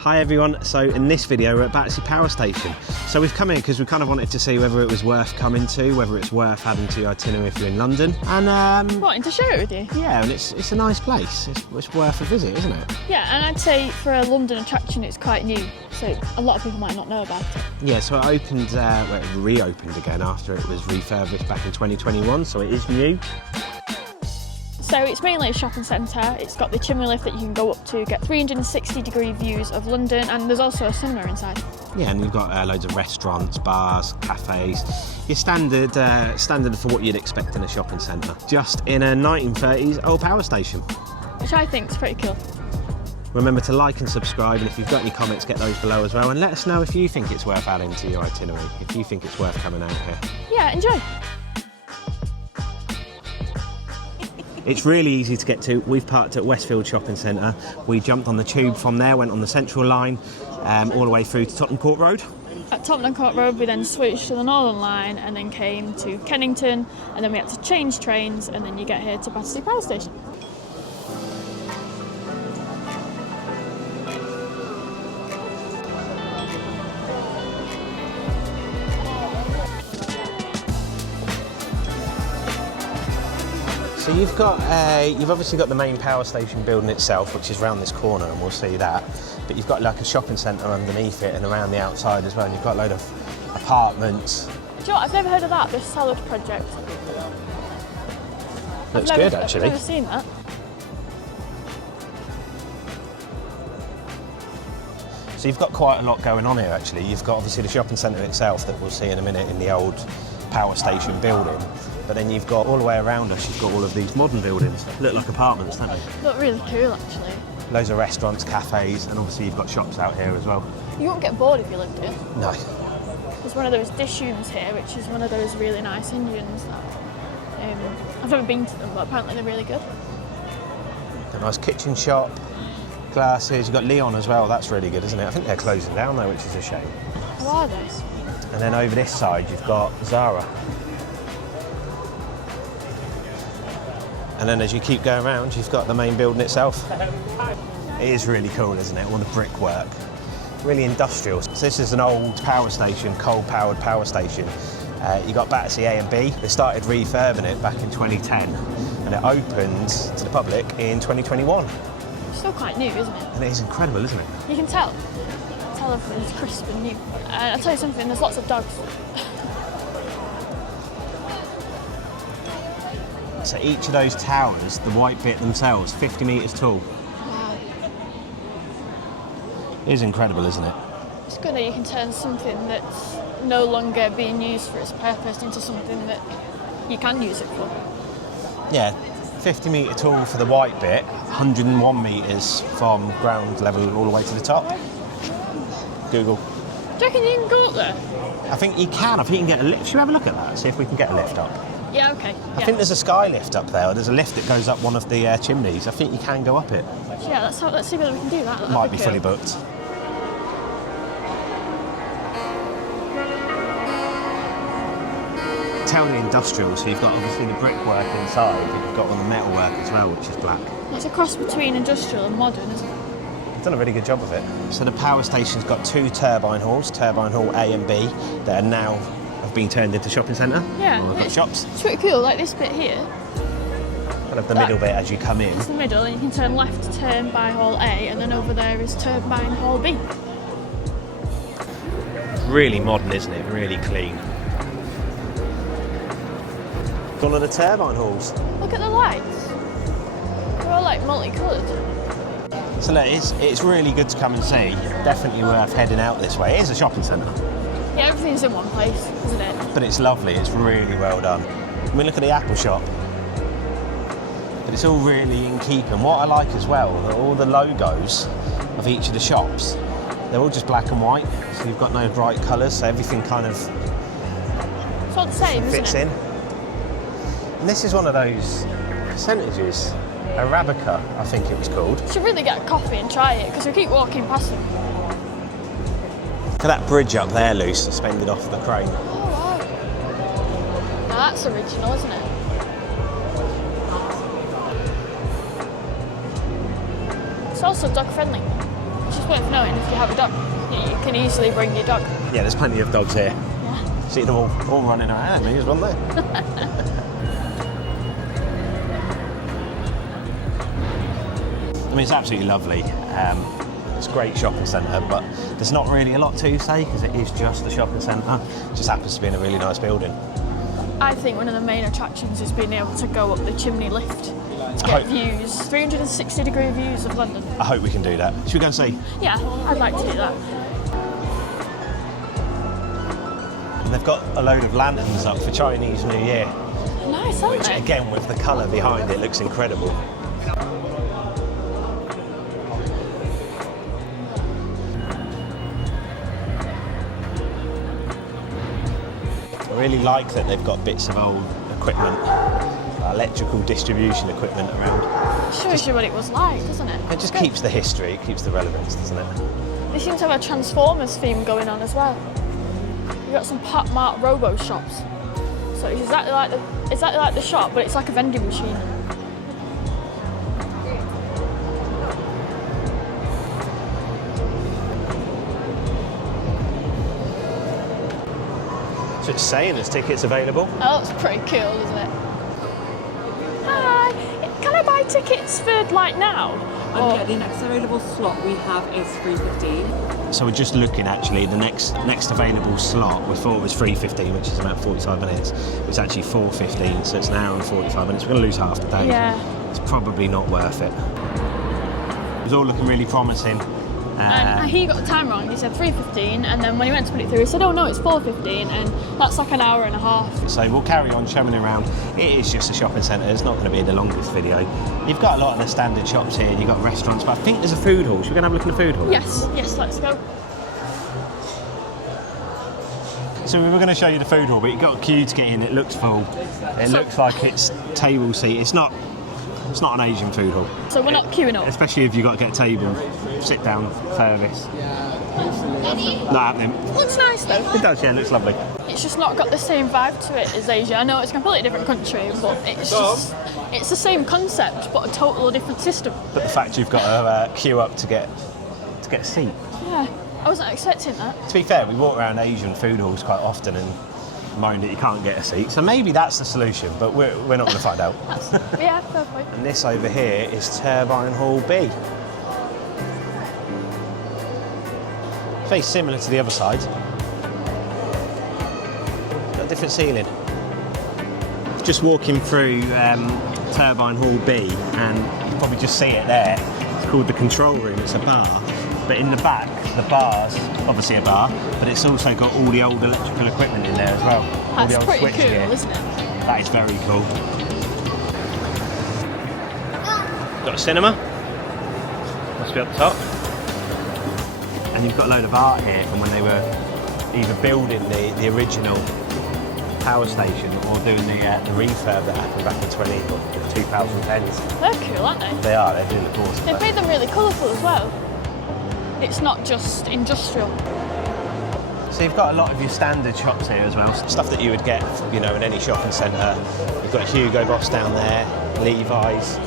Hi everyone, so in this video we're at Battersea Power Station. So we've come in because we kind of wanted to see whether it was worth coming to, whether it's worth adding to your itinerary if you're in London. And wanting to share it with you. Yeah, and it's a nice place. It's worth a visit, isn't it? Yeah, and I'd say for a London attraction it's quite new, so a lot of people might not know about it. Yeah, so it opened, well, it reopened again after it was refurbished back in 2021, so it is new. So it's mainly a shopping centre. It's got the Chimney Lift that you can go up to, get 360-degree views of London, and there's also a cinema inside. Yeah, and you've got loads of restaurants, bars, cafes. Your standard for what you'd expect in a shopping centre. Just in a 1930s old power station. Which I think is pretty cool. Remember to like and subscribe, and if you've got any comments, get those below as well, and let us know if you think it's worth adding to your itinerary, if you think it's worth coming out here. Yeah, enjoy. It's really easy to get to. We've parked at Westfield Shopping Centre. We jumped on the tube from there, went on the Central Line, all the way through to Tottenham Court Road. At Tottenham Court Road we then switched to the Northern Line and then came to Kennington, and then we had to change trains, and then you get here to Battersea Power Station. So you've obviously got the main power station building itself, which is round this corner, and we'll see that. But you've got like a shopping centre underneath it and around the outside as well, and you've got a load of apartments. Do you know what? I've never heard of that, this salad project. Looks good, actually. I've never seen that. So you've got quite a lot going on here, actually. You've got obviously the shopping centre itself that we'll see in a minute in the old power station building. But then you've got all the way around us, you've got all of these modern buildings. Look like apartments, don't they? Look really cool, actually. Loads of restaurants, cafes, and obviously you've got shops out here as well. You won't get bored if you lived here. No. There's one of those dish rooms here, which is one of those really nice Indians that I've never been to them, but apparently they're really good. A nice kitchen shop, glasses. You've got Leon as well. That's really good, isn't it? I think they're closing down though, which is a shame. How are they? And then over this side, you've got Zara. And then as you keep going around, you've got the main building itself. It is really cool, isn't it? All the brickwork. Really industrial. So this is an old power station, coal-powered power station. You got Battersea A and B. They started refurbing it back in 2010, and it opened to the public in 2021. It's still quite new, isn't it? And it is incredible, isn't it? You can tell. Tell everything's crisp and new. I'll tell you something, there's lots of dogs. So each of those towers, the white bit themselves, 50 metres tall. Wow. It is incredible, isn't it? It's good that you can turn something that's no longer being used for its purpose into something that you can use it for. Yeah, 50 metre tall for the white bit, 101 metres from ground level all the way to the top. Google. Do you reckon you can go up there? I think you can. I think you can get a lift. Should we have a look at that? See if we can get a lift up. Yeah, okay. I think there's a sky lift up there. Or there's a lift that goes up one of the chimneys. I think you can go up it. Yeah, let's see whether we can do that. That'd Might be cool. fully booked. Tell the industrial, so you've got obviously the brickwork inside, but you've got all the metalwork as well, which is black. It's a cross between industrial and modern, isn't it? They've done a really good job of it. So the power station's got two turbine halls, Turbine Hall A and B, that are now have been turned into shopping centre. Yeah. Well, they've got shops. It's pretty cool, like this bit here. Kind of the middle bit as you come in. It's the middle, and you can turn left to Turbine Hall A, and then over there is Turbine Hall B. Really modern, isn't it? Really clean. One of the turbine halls. Look at the lights. They're all like multicoloured. So look, it's really good to come and see. Definitely worth heading out this way. It is a shopping centre. Yeah, everything's in one place, isn't it? But it's lovely. It's really well done. I mean, look at the Apple shop. But it's all really in keeping. What I like as well, that all the logos of each of the shops, they're all just black and white. So you've got no bright colours, so everything kind of It's all the same, fits isn't it? in. And this is one of those percentages. Arabica, I think it was called. We should really get a coffee and try it, because we keep walking past them. Look at that bridge up there, loose, suspended off the crane. Oh, wow. Now that's original, isn't it? It's also dog friendly, which is worth knowing if you have a dog. You can easily bring your dog. Yeah, there's plenty of dogs here. Yeah. See them all running around. There's one there. I mean, it's absolutely lovely. It's a great shopping centre, but there's not really a lot to say because it is just a shopping centre. It just happens to be in a really nice building. I think one of the main attractions is being able to go up the Chimney Lift to get views, 360-degree views of London. I hope we can do that. Should we go and see? Yeah, I'd like to do that. And they've got a load of lanterns up for Chinese New Year. Nice, aren't Which, they? again, with the colour behind it, looks incredible. I really like that they've got bits of old equipment, electrical distribution equipment around. Shows you what it was like, doesn't it? It just keeps the history, it keeps the relevance, doesn't it? They seem to have a Transformers theme going on as well. You've got some Pat Mart Robo shops. So it's exactly like the shop, but it's like a vending machine. So it's saying there's tickets available. Oh, that's pretty cool, isn't it? Hi, can I buy tickets for like now? Yeah, the next available slot we have is 3:15. So we're just looking actually, the next available slot, we thought it was 3:15, which is about 45 minutes. It's actually 4:15, so it's an hour and 45 minutes. We're going to lose half the day. Yeah. It's probably not worth it. It was all looking really promising. And he got the time wrong. He said 3:15, and then when he went to put it through, he said, "Oh no, it's 4:15," and that's like an hour and a half. So we'll carry on showing around. It is just a shopping centre. It's not going to be the longest video. You've got a lot of the standard shops here. You've got restaurants, but I think there's a food hall. Should we go and have a look in the food hall? Yes, let's go. So we were going to show you the food hall, but you've got a queue to get in. It looks full. It looks like it's table seat. It's not an Asian food hall. So we're not queuing up. Especially if you've got to get a table, sit down service. Not happening. Looks nice though. It does, yeah, it looks lovely. It's just not got the same vibe to it as Asia. I know it's a completely different country, but it's the same concept, but a totally different system. But the fact you've got to queue up to get a seat. Yeah, I wasn't expecting that. To be fair, we walk around Asian food halls quite often and moan that you can't get a seat. So maybe that's the solution, but we're not going to find out. Yeah, fair point. And this over here is Turbine Hall B. Very similar to the other side. Got a different ceiling. Just walking through Turbine Hall B, and you probably just see it there. It's called the control room. It's a bar, but in the back, the bar's obviously a bar, but it's also got all the old electrical equipment in there as well. All the That's old pretty cool, switchgear. isn't it? That is very cool. Got a cinema. Must be up the top. And you've got a load of art here from when they were either building the original power station or doing the refurb that happened back in 2010s. They're cool, aren't they? They are, they're doing the course. They've made them really colourful as well. It's not just industrial. So you've got a lot of your standard shops here as well. Stuff that you would get, in any shopping centre. You've got Hugo Boss down there, Levi's.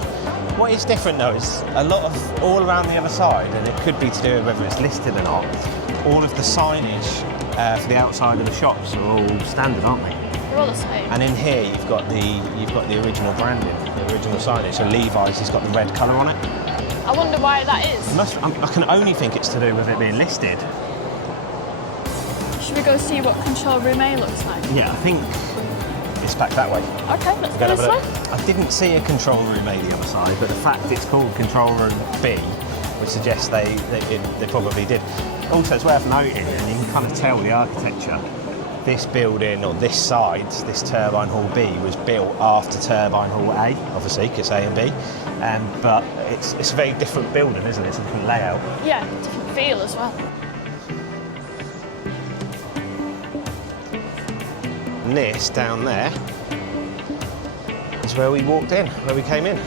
What is different though is a lot of all around the other side, and it could be to do with whether it's listed or not. All of the signage for the outside of the shops are all standard, aren't they? They're all the same. And in here you've got the original branding, the original signage. So Levi's has got the red colour on it. I wonder why that is. I can only think it's to do with it being listed. Should we go see what Control Room A looks like? Yeah, I think it's back that way. Okay, let's go Have this a way. look. I didn't see a control room A the other side, but the fact it's called Control Room B would suggest they probably did. Also, it's worth noting, and you can kind of tell the architecture, this building, or this side, this Turbine Hall B, was built after Turbine Hall A, obviously, because A and B. But it's a very different building, isn't it? It's a different layout. Yeah, different feel as well. And this down there is where we walked in, where we came in.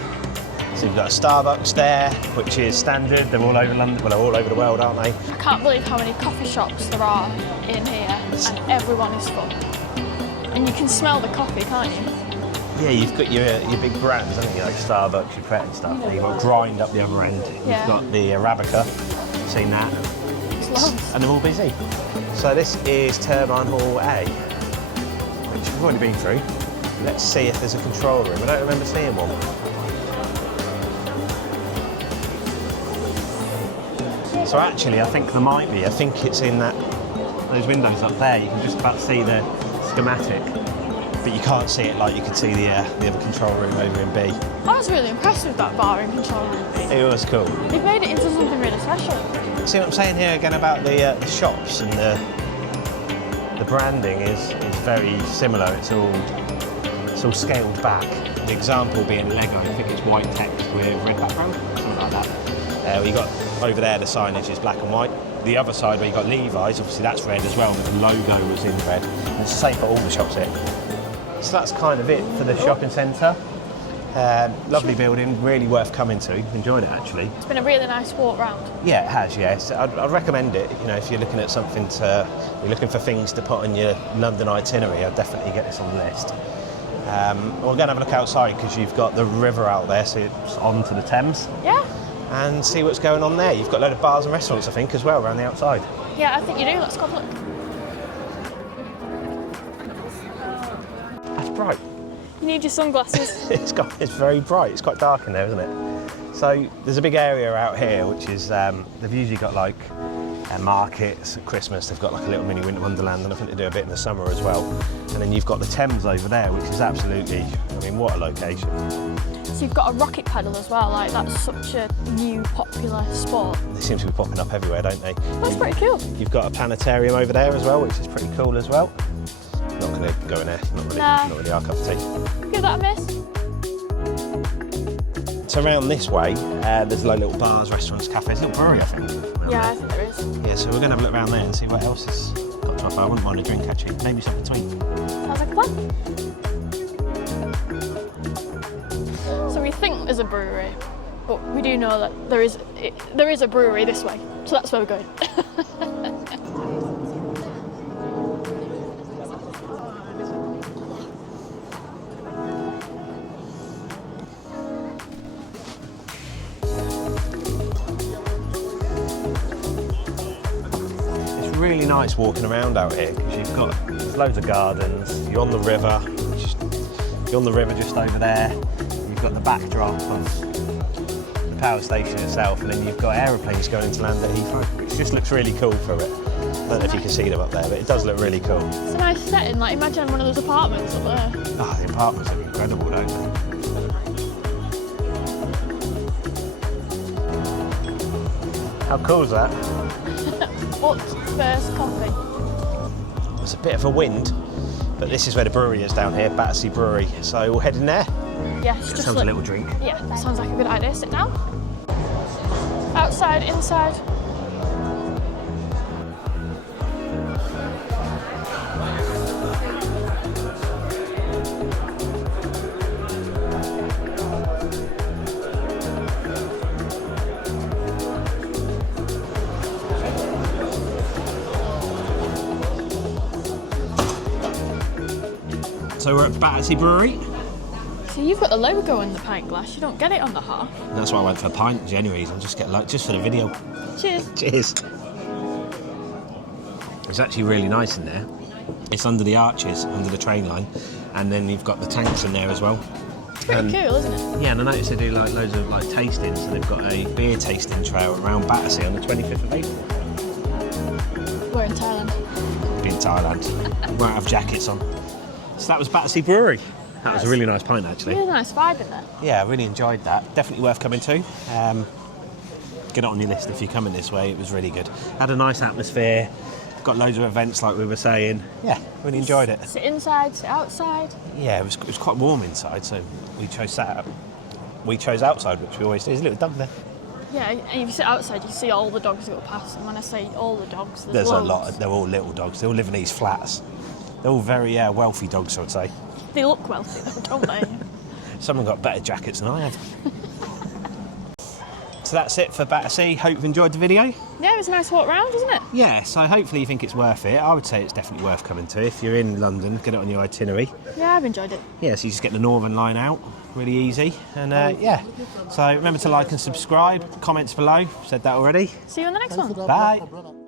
So you've got a Starbucks there, which is standard. They're all over London, well, they're all over the world, aren't they? I can't believe how many coffee shops there are in here, and everyone is full. And you can smell the coffee, can't you? Yeah, you've got your big brands, haven't you? Like Starbucks, your Pret and stuff. You've got Grind up the other end. Yeah. You've got the Arabica. Seen that. It's loads. And they're all busy. So this is Turbine Hall A, which we've already been through. Let's see if there's a control room. I don't remember seeing one. So actually, I think there might be. I think it's in those windows up there. You can just about see the schematic, but you can't see it like you could see the other control room over in B. I was really impressed with that bar in control room B. It was cool. They've made it into something really special. See what I'm saying here again about the shops and the branding is very similar. It's all scaled back. The example being Lego. I think it's white text with red background, something like that. You got over there the signage is black and white. The other side where you got Levi's, obviously that's red as well, but the logo was in red. And it's the same for all the shops here. So that's kind of it for the shopping centre. Lovely building, really worth coming to. Enjoyed it actually. It's been a really nice walk round. Yeah, it has. Yes, I'd recommend it. You know, if you're looking at something you're looking for things to put on your London itinerary, I'd definitely get this on the list. We're going to have a look outside because you've got the river out there, so it's onto the Thames. Yeah. And see what's going on there. You've got a load of bars and restaurants, I think, as well around the outside. Yeah, I think you do. Let's go have a look. That's bright. You need your sunglasses. It's very bright. It's quite dark in there, isn't it? So there's a big area out here, which is they've usually got like markets at Christmas. They've got like a little mini winter wonderland, and I think they do a bit in the summer as well. And then you've got the Thames over there, which is absolutely, I mean, what a location. So you've got a rocket pedal as well. Like that's such a new popular sport. They seem to be popping up everywhere, don't they? That's pretty cool. You've got a planetarium over there as well, which is pretty cool as well. Not going to go in there. Not really our cup of tea. Give that a miss. So around this way, there's like little bars, restaurants, cafes, little brewery, I think. Yeah, I think there is. Yeah, so we're going to have a look around there and see what else has got to offer. I wouldn't mind a drink actually. Maybe something between. Sounds like a plan. So we think there's a brewery, but we do know that there is a brewery this way. So that's where we're going. Really nice walking around out here because there's loads of gardens. You're on the river. You're on the river just over there. You've got the backdrop of the power station itself, and then you've got aeroplanes going to land at Heathrow, which just looks really cool for it. I don't know if you can see them up there, but it does look really cool. It's a nice setting. Like imagine one of those apartments up there. Oh, the apartments are incredible, don't they? How cool is that? What's first coffee? There's a bit of a wind, but this is where the brewery is down here, Battersea Brewery. So we'll head in there. Yes, just sounds a little drink. Yeah, that sounds like a good idea. Sit down. Outside, inside. So we're at Battersea Brewery. So you've got the logo in the pint glass. You don't get it on the hearth. That's why I went for a pint, genuine. I'll just get just for the video. Cheers. Cheers. It's actually really nice in there. It's under the arches, under the train line, and then you've got the tanks in there as well. It's pretty cool, isn't it? Yeah, and I noticed they do like loads of like tastings. So they've got a beer tasting trail around Battersea on the 25th of April. We're in Thailand. Be in Thailand. Won't have jackets on. So that was Battersea Brewery. That was a really nice pint, actually. Really nice vibe in there. Yeah, I really enjoyed that. Definitely worth coming to. Get it on your list if you're coming this way. It was really good. Had a nice atmosphere. Got loads of events, like we were saying. Yeah, really enjoyed it. Sit inside, sit outside. Yeah, it was quite warm inside, so we chose outside, which we always do. There's a little dog there. Yeah, and if you sit outside, you see all the dogs go past. And when I say all the dogs, there's loads. a lot. They're all little dogs. They all live in these flats. They're all very wealthy dogs, I would say. They look wealthy, though, don't they? Someone got better jackets than I have. So that's it for Battersea. Hope you've enjoyed the video. Yeah, it was a nice walk round, wasn't it? Yeah, so hopefully you think it's worth it. I would say it's definitely worth coming to. If you're in London, get it on your itinerary. Yeah, I've enjoyed it. Yeah, so you just get the Northern line out, really easy. And yeah, so remember to like and subscribe, comments below, said that already. See you on the next one. Bye.